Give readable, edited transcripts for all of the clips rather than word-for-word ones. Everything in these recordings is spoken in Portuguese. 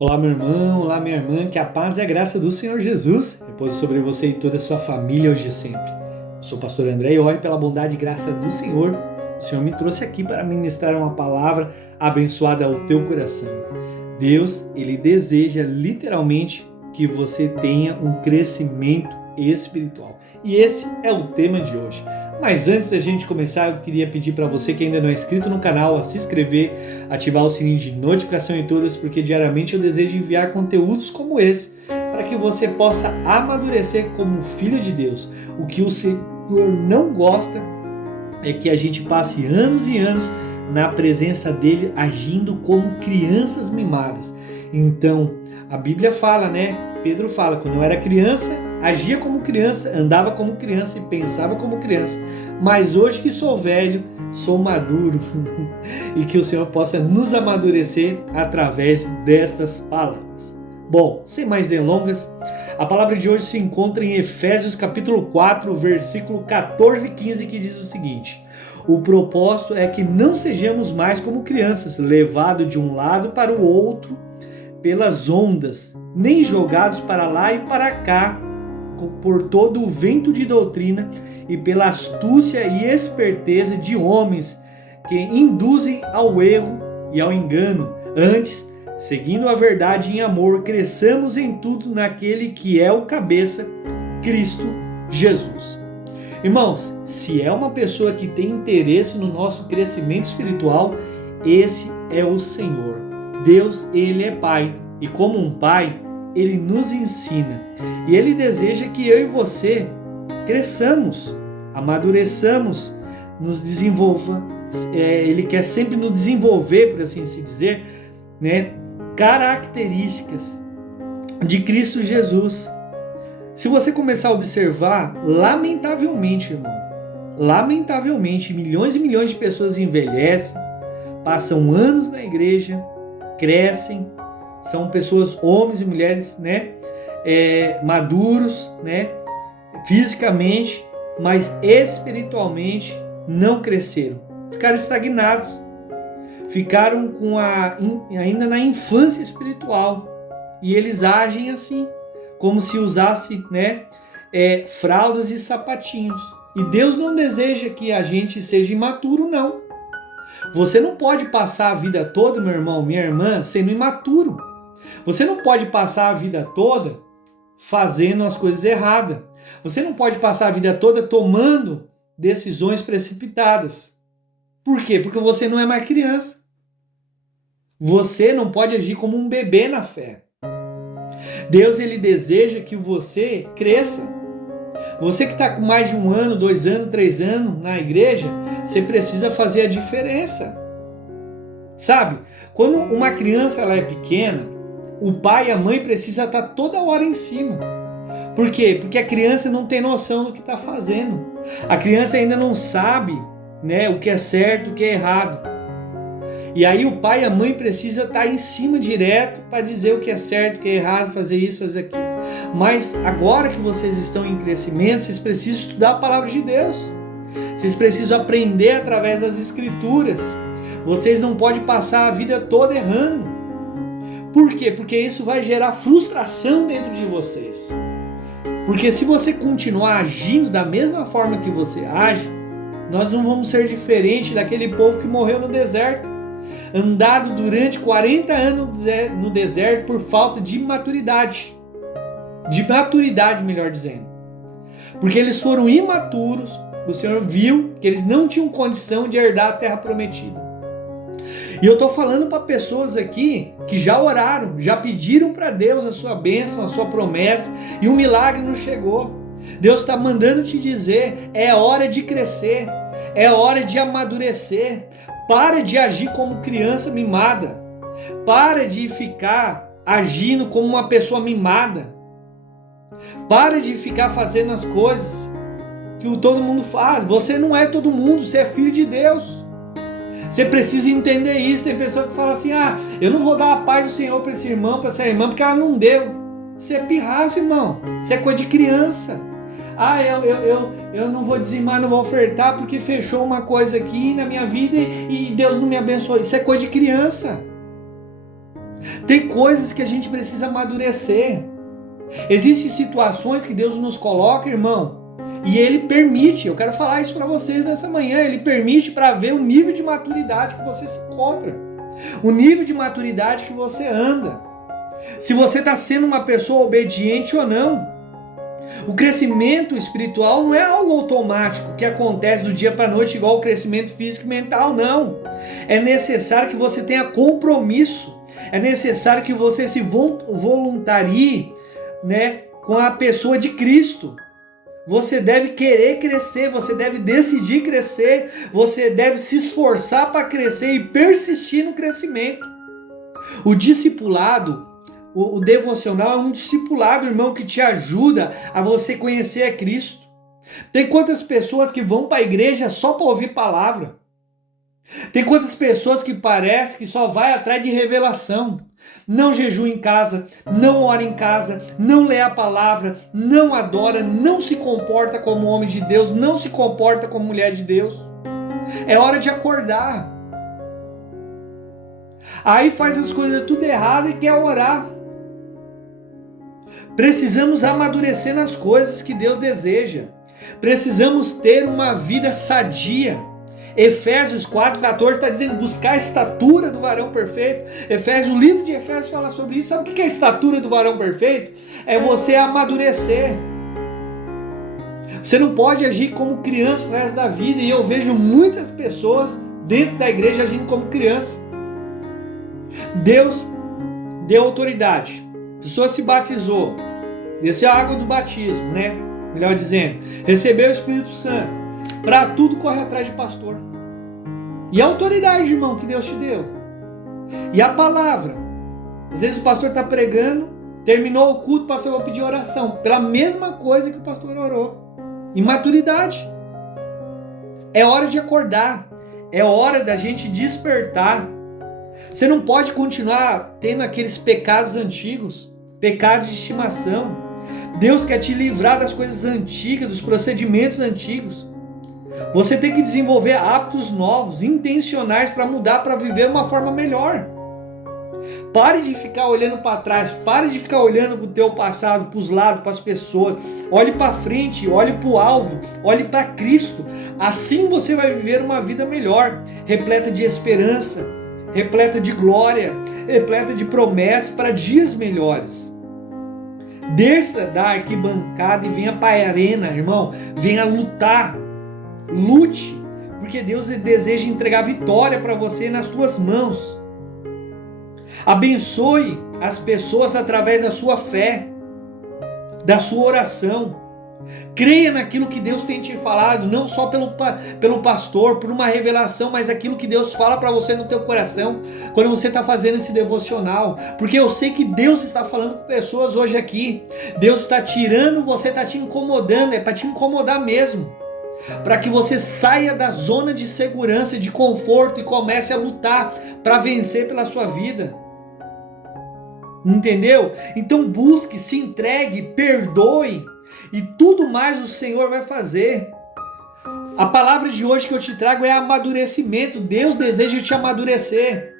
Olá, meu irmão, olá, minha irmã, que a paz e a graça do Senhor Jesus repouse sobre você e toda a sua família hoje e sempre. Eu sou o pastor André e oro pela bondade e graça do Senhor. O Senhor me trouxe aqui para ministrar uma palavra abençoada ao teu coração. Deus, Ele deseja literalmente que você tenha um crescimento espiritual. E esse é o tema de hoje. Mas antes da gente começar, eu queria pedir para você que ainda não é inscrito no canal a se inscrever, ativar o sininho de notificação em todas, porque diariamente eu desejo enviar conteúdos como esse, para que você possa amadurecer como filho de Deus. O que o Senhor não gosta é que a gente passe anos e anos na presença dele agindo como crianças mimadas. Então, a Bíblia fala, Pedro fala, quando eu era criança, agia como criança, andava como criança e pensava como criança. Mas hoje que sou velho, sou maduro. E que o Senhor possa nos amadurecer através destas palavras. Bom, sem mais delongas, a palavra de hoje se encontra em Efésios capítulo 4, versículo 14 e 15, que diz o seguinte: o propósito é que não sejamos mais como crianças, levados de um lado para o outro pelas ondas, nem jogados para lá e para cá por todo o vento de doutrina e pela astúcia e esperteza de homens que induzem ao erro e ao engano. Antes, seguindo a verdade em amor, cresçamos em tudo naquele que é o cabeça, Cristo Jesus. Irmãos, se é uma pessoa que tem interesse no nosso crescimento espiritual, esse é o Senhor. Deus, Ele é Pai, e como um Pai, Ele nos ensina. E Ele deseja que eu e você cresçamos, amadureçamos, nos desenvolva. Ele quer sempre nos desenvolver, por assim se dizer, características de Cristo Jesus. Se você começar a observar, lamentavelmente, irmão, milhões e milhões de pessoas envelhecem, passam anos na igreja, crescem, são pessoas, homens e mulheres, maduros, fisicamente, mas espiritualmente não cresceram, ficaram estagnados, ficaram ainda na infância espiritual, e eles agem assim, como se usasse, fraldas e sapatinhos. E Deus não deseja que a gente seja imaturo, não. Você não pode passar a vida toda, meu irmão, minha irmã, sendo imaturo. Você não pode passar a vida toda fazendo as coisas erradas. Você não pode passar a vida toda tomando decisões precipitadas. Por quê? Porque você não é mais criança. Você não pode agir como um bebê na fé. Deus, Ele deseja que você cresça. Você que está com mais de 1 ano, 2 anos, 3 anos na igreja, você precisa fazer a diferença. Sabe? Quando uma criança ela é pequena, o pai e a mãe precisam estar toda hora em cima. Por quê? Porque a criança não tem noção do que está fazendo. A criança ainda não sabe, o que é certo, o que é errado. E aí o pai e a mãe precisam estar em cima direto para dizer o que é certo, o que é errado, fazer isso, fazer aquilo. Mas agora que vocês estão em crescimento, vocês precisam estudar a palavra de Deus. Vocês precisam aprender através das escrituras. Vocês não podem passar a vida toda errando. Por quê? Porque isso vai gerar frustração dentro de vocês. Porque se você continuar agindo da mesma forma que você age, nós não vamos ser diferente daquele povo que morreu no deserto. Andado durante 40 anos no deserto por falta de maturidade. De maturidade, melhor dizendo. Porque eles foram imaturos, o Senhor viu que eles não tinham condição de herdar a terra prometida. E eu estou falando para pessoas aqui que já oraram, já pediram para Deus a sua bênção, a sua promessa, e o milagre não chegou. Deus está mandando te dizer, é hora de crescer, é hora de amadurecer. Para de agir como criança mimada. Para de ficar agindo como uma pessoa mimada. Para de ficar fazendo as coisas que todo mundo faz. Você não é todo mundo, você é filho de Deus. Você precisa entender isso. Tem pessoa que fala assim, eu não vou dar a paz do Senhor para esse irmão, para essa irmã, porque ela não deu. Você é pirraça, irmão. Você é coisa de criança. Eu não vou dizimar, não vou ofertar porque fechou uma coisa aqui na minha vida e Deus não me abençoou. Isso é coisa de criança. Tem coisas que a gente precisa amadurecer. Existem situações que Deus nos coloca, irmão, e Ele permite. Eu quero falar isso para vocês nessa manhã. Ele permite para ver o nível de maturidade que você se encontra, o nível de maturidade que você anda, se você está sendo uma pessoa obediente ou não. O crescimento espiritual não é algo automático que acontece do dia para a noite igual o crescimento físico e mental, não. É necessário que você tenha compromisso, é necessário que você se voluntarie, né, com a pessoa de Cristo. Você deve querer crescer, você deve decidir crescer, você deve se esforçar para crescer e persistir no crescimento. O discipulado, o devocional é um discipulado, irmão, que te ajuda a você conhecer a Cristo. Tem quantas pessoas que vão para a igreja só para ouvir palavra? Tem quantas pessoas que parece que só vai atrás de revelação? Não jejua em casa, não ora em casa, não lê a palavra, não adora, não se comporta como homem de Deus, não se comporta como mulher de Deus. É hora de acordar. Aí faz as coisas tudo errado e quer orar. Precisamos amadurecer nas coisas que Deus deseja. Precisamos ter uma vida sadia. Efésios 4,14 está dizendo buscar a estatura do varão perfeito. O livro de Efésios fala sobre isso. Sabe o que é a estatura do varão perfeito? É você amadurecer. Você não pode agir como criança o resto da vida. E eu vejo muitas pessoas dentro da igreja agindo como criança. Deus deu autoridade. A pessoa se batizou. Desceu a água do batismo, né? Melhor dizendo, recebeu o Espírito Santo. Para tudo corre atrás de pastor. E a autoridade, irmão, que Deus te deu. E a palavra. Às vezes o pastor está pregando, terminou o culto, o pastor vai pedir oração. Pela mesma coisa que o pastor orou. Imaturidade. É hora de acordar. É hora da gente despertar. Você não pode continuar tendo aqueles pecados antigos. Pecados de estimação. Deus quer te livrar das coisas antigas, dos procedimentos antigos. Você tem que desenvolver hábitos novos, intencionais, para mudar, para viver uma forma melhor. Pare de ficar olhando para trás, pare de ficar olhando para o teu passado, para os lados, para as pessoas. Olhe para frente, olhe para o alvo, olhe para Cristo. Assim você vai viver uma vida melhor, repleta de esperança, repleta de glória, repleta de promessas para dias melhores. Desça da arquibancada e venha para a arena, irmão. Venha lutar. Lute, porque Deus deseja entregar vitória para você nas tuas mãos. Abençoe as pessoas através da sua fé, da sua oração. Creia naquilo que Deus tem te falado, não só pelo pastor, por uma revelação, mas aquilo que Deus fala para você no teu coração, quando você está fazendo esse devocional, porque eu sei que Deus está falando com pessoas hoje aqui. Deus está tirando, você está te incomodando, é para te incomodar mesmo, para que você saia da zona de segurança, de conforto e comece a lutar para vencer pela sua vida. Entendeu? Então busque, se entregue, perdoe. E tudo mais o Senhor vai fazer. A palavra de hoje que eu te trago é amadurecimento. Deus deseja te amadurecer.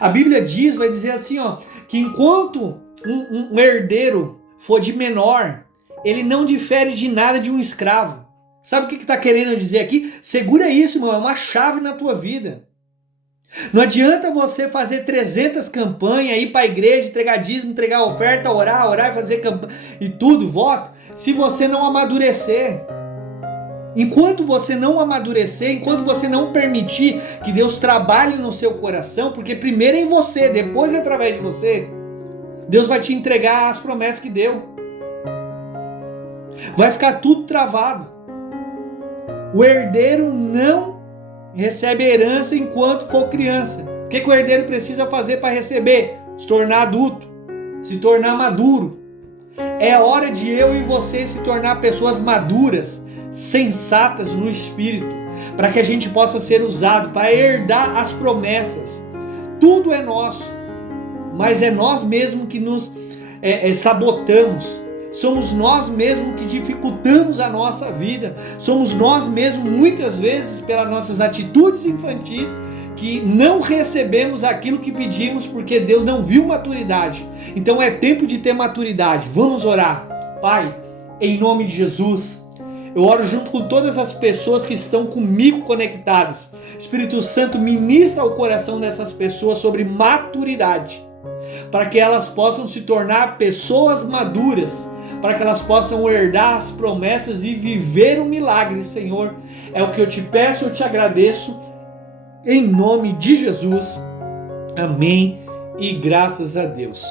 A Bíblia diz, vai dizer assim, ó, que enquanto um herdeiro for de menor, ele não difere de nada de um escravo. Sabe o que está querendo dizer aqui? Segura isso, irmão, é uma chave na tua vida. Não adianta você fazer 300 campanhas, ir para a igreja, entregar dízimo, entregar oferta, orar e fazer campanha e tudo, voto, se você não amadurecer. Enquanto você não amadurecer, enquanto você não permitir que Deus trabalhe no seu coração, porque primeiro é em você, depois é através de você, Deus vai te entregar as promessas que deu. Vai ficar tudo travado. O herdeiro não recebe a herança enquanto for criança. O que o herdeiro precisa fazer para receber? Se tornar adulto, se tornar maduro. É hora de eu e você se tornar pessoas maduras, sensatas no espírito, para que a gente possa ser usado para herdar as promessas. Tudo é nosso, mas é nós mesmos que nos sabotamos. Somos nós mesmos que dificultamos a nossa vida. Somos nós mesmos, muitas vezes, pelas nossas atitudes infantis, que não recebemos aquilo que pedimos porque Deus não viu maturidade. Então é tempo de ter maturidade. Vamos orar. Pai, em nome de Jesus, eu oro junto com todas as pessoas que estão comigo conectadas. Espírito Santo, ministra ao coração dessas pessoas sobre maturidade, para que elas possam se tornar pessoas maduras, para que elas possam herdar as promessas e viver o milagre, Senhor. É o que eu te peço, eu te agradeço, em nome de Jesus. Amém e graças a Deus.